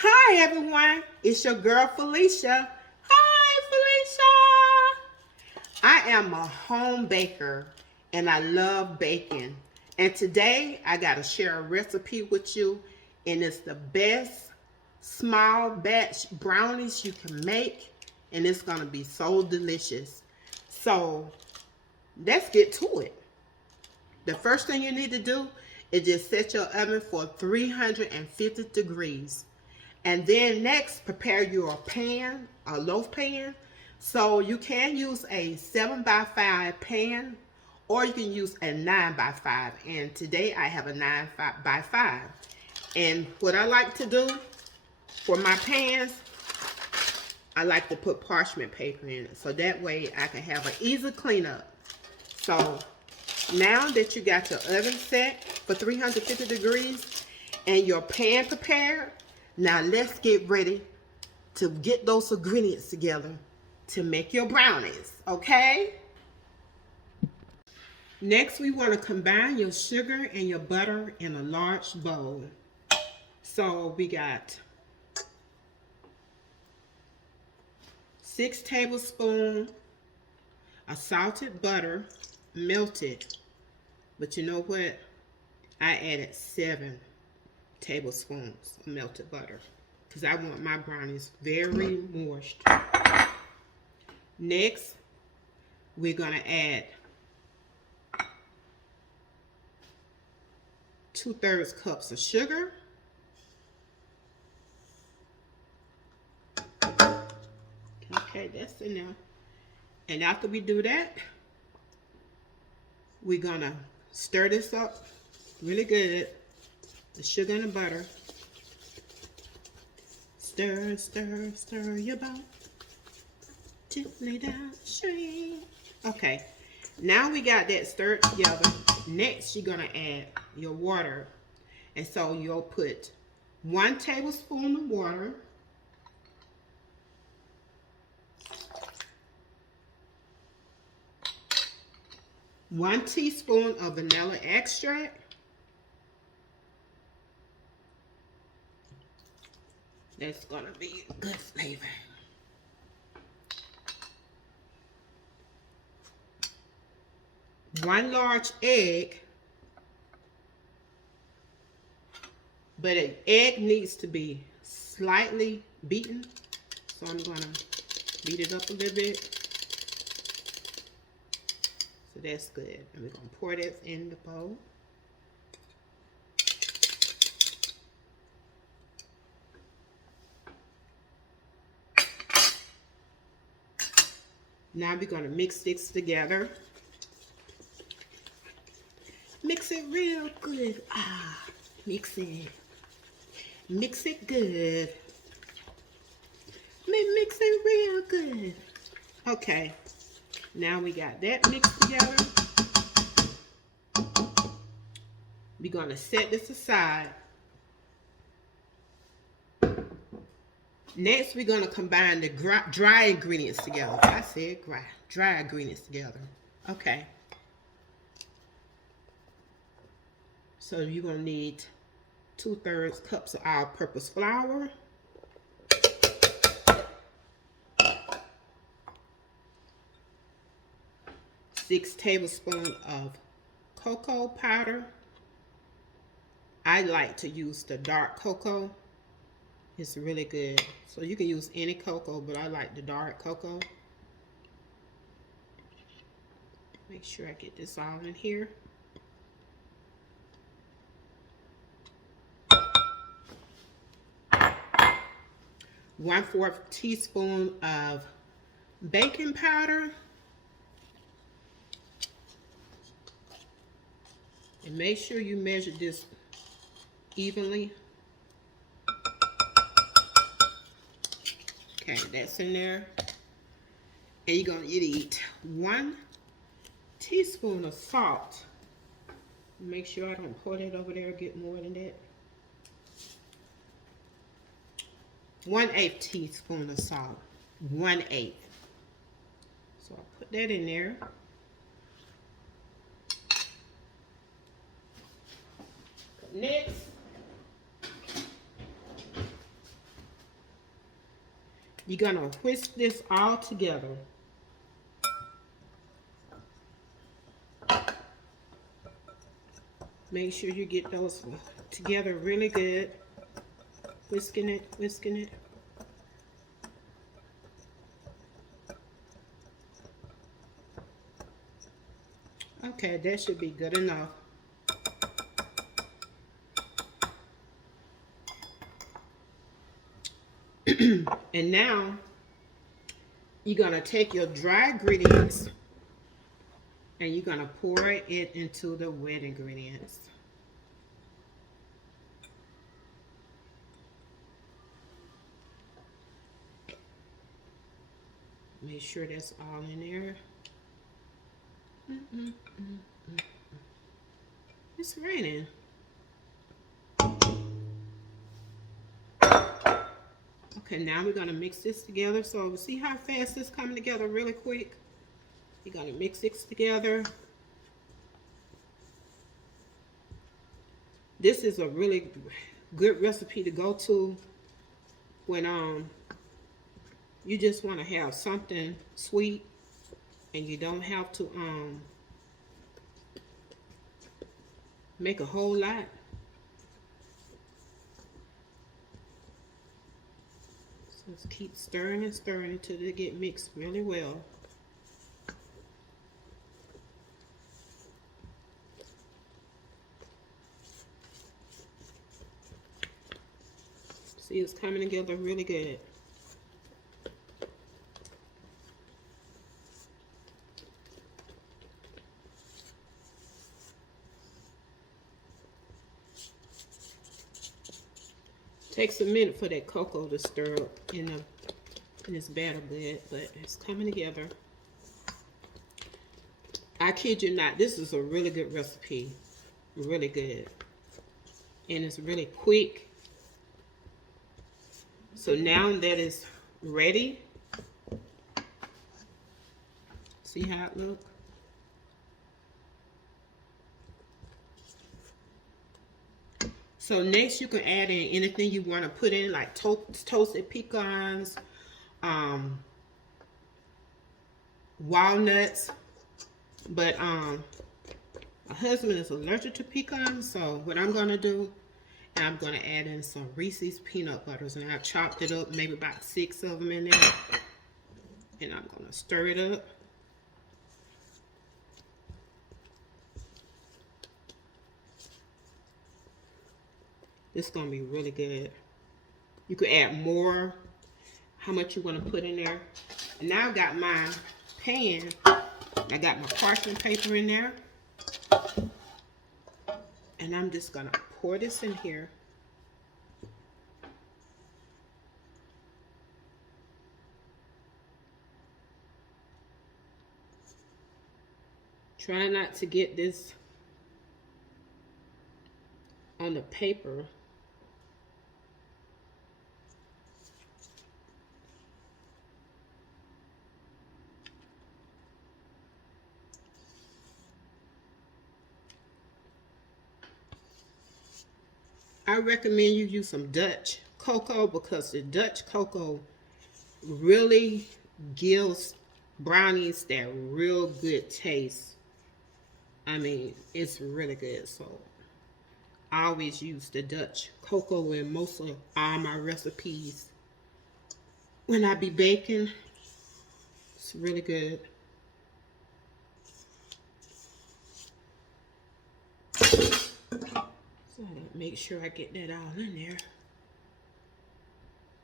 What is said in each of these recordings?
Hi everyone, it's your girl Felecia. Hi Felecia. I am a home baker and I love baking. And today I got to share a recipe with you, and it's the best small batch brownies you can make, and it's going to be so delicious. So let's get to it. The first thing you need to do is just set your oven for 350 degrees. And then next, prepare your pan, a loaf pan. So you can use a 7x5 pan, or you can use a 9x5. And today I have a 9x5. And what I like to do for my pans, I like to put parchment paper in it. So that way I can have an easy cleanup. So now that you got your oven set for 350 degrees and your pan prepared, now let's get ready to get those ingredients together to make your brownies, okay? Next, we want to combine your sugar and your butter in a large bowl. So we got 6 tablespoons of salted butter, melted. But you know what? I added 7 tablespoons of melted butter because I want my brownies very moist. Next, we're going to add 2/3 cups of sugar. Okay, that's enough. And after we do that, we're going to stir this up really good. The sugar and the butter. Stir, stir, stir your bowl. Gently down the stream. Okay, now we got that stirred together. Next, you're going to add your water. And so you'll put 1 tablespoon of water. 1 teaspoon of vanilla extract. That's going to be a good flavor. 1 large egg, but an egg needs to be slightly beaten. So I'm going to beat it up a little bit. So that's good. And we're going to pour this in the bowl. Now we're going to mix this together. Mix it real good. Mix it. Mix it good. Mix it real good. Okay. Now we got that mixed together. We're going to set this aside. Next, we're going to combine the dry ingredients together. I said dry ingredients together. Okay. So you're going to need 2/3 cups of all-purpose flour. 6 tablespoons of cocoa powder. I like to use the dark cocoa. It's really good. So you can use any cocoa, but I like the dark cocoa. Make sure I get this all in here. 1/4 teaspoon of baking powder. And make sure you measure this evenly. Okay, that's in there. And you're going to eat 1 teaspoon of salt. Make sure I don't pour that over there, get more than that. 1/8 teaspoon of salt. 1/8. So I'll put that in there. Next, You're gonna whisk this all together. Make sure you get those together really good. Whisking it, whisking it. Okay, that should be good enough. And now you're gonna take your dry ingredients and you're gonna pour it into the wet ingredients. Make sure that's all in there. It's raining. Okay, now we're gonna mix this together. So see how fast this coming together really quick? You're gonna mix this together. This is a really good recipe to go to when you just want to have something sweet and you don't have to make a whole lot. So just keep stirring and stirring until they get mixed really well. See, it's coming together really good. Takes a minute for that cocoa to stir up in this batter good, but it's coming together. I kid you not, this is a really good recipe. Really good. And it's really quick. So now that it's ready, see how it looks? So next you can add in anything you want to put in, like toasted pecans, walnuts. But my husband is allergic to pecans, so what I'm gonna do, I'm gonna add in some Reese's peanut butters, and I chopped it up, maybe about 6 of them in there, and I'm gonna stir it up. This is gonna be really good. You could add more, how much you want to put in there. And now I got my pan. I got my parchment paper in there. And I'm just gonna pour this in here. Try not to get this on the paper. I recommend you use some Dutch cocoa because the Dutch cocoa really gives brownies that real good taste. I mean, it's really good. So I always use the Dutch cocoa in most of all my recipes when I be baking. It's really good. So I gotta make sure I get that all in there.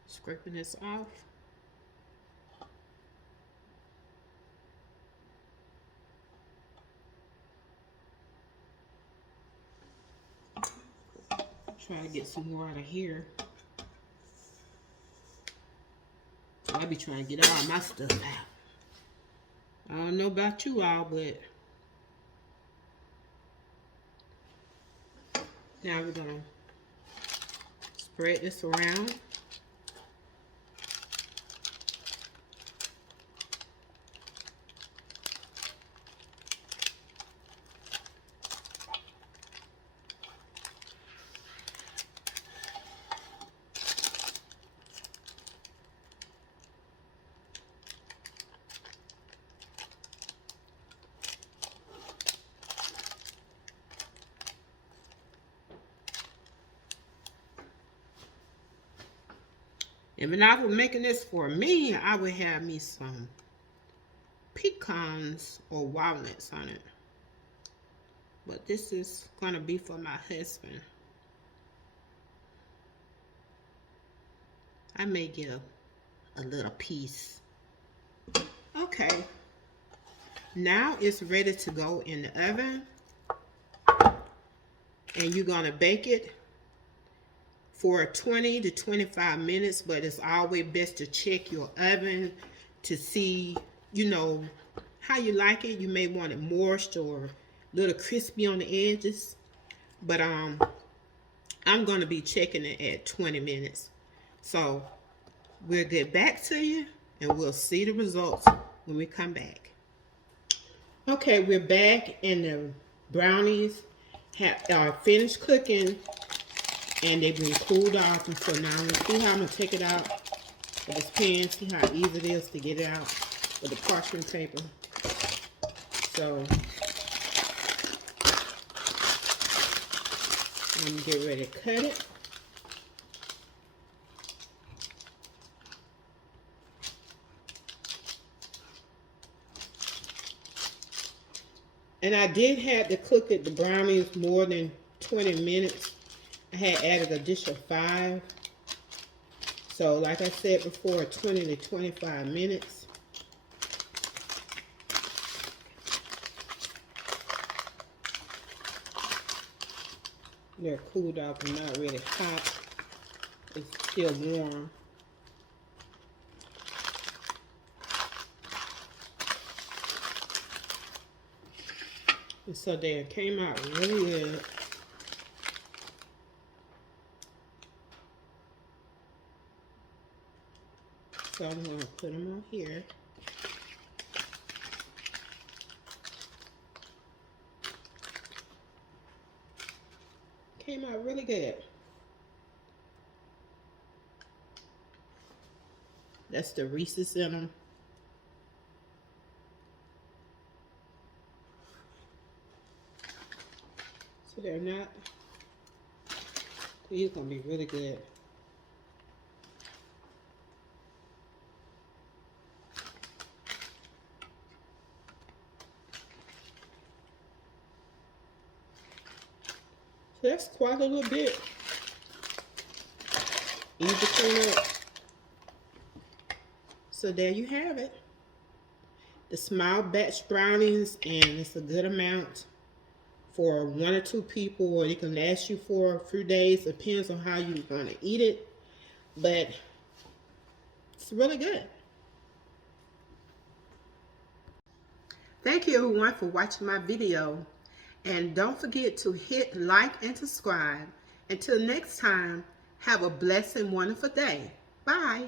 Scraping this off. Try to get some more out of here. I be trying to get all my stuff out. I don't know about you all, but now we're gonna spread this around. And when I was making this for me, I would have me some pecans or walnuts on it. But this is gonna be for my husband. I may get a little piece. Okay, now it's ready to go in the oven, and you're gonna bake it for 20 to 25 minutes, but it's always best to check your oven to see, you know, how you like it. You may want it moist or a little crispy on the edges, but I'm gonna be checking it at 20 minutes. So we'll get back to you and we'll see the results when we come back. Okay, we're back, and the brownies are finished cooking, and they've been cooled off. And so now let's see how I'm gonna take it out of this pan. See how easy it is to get it out with the parchment paper. So I'm gonna get ready to cut it. And I did have to cook it, the brownies, more than 20 minutes. I had added an additional 5. So like I said before, 20 to 25 minutes. They're cooled off and not really hot. It's still warm. And so they came out really good. So I'm going to put them on here. Came out really good. That's the Reese's in them. So they're not, these are going to be really good. So that's quite a little bit. Easy to clean up. So there you have it. The small batch brownies, and it's a good amount for 1 or 2 people, or it can last you for a few days. Depends on how you're going to eat it, but it's really good. Thank you everyone for watching my video, and don't forget to hit like and subscribe. Until next time, have a blessed and wonderful day. Bye.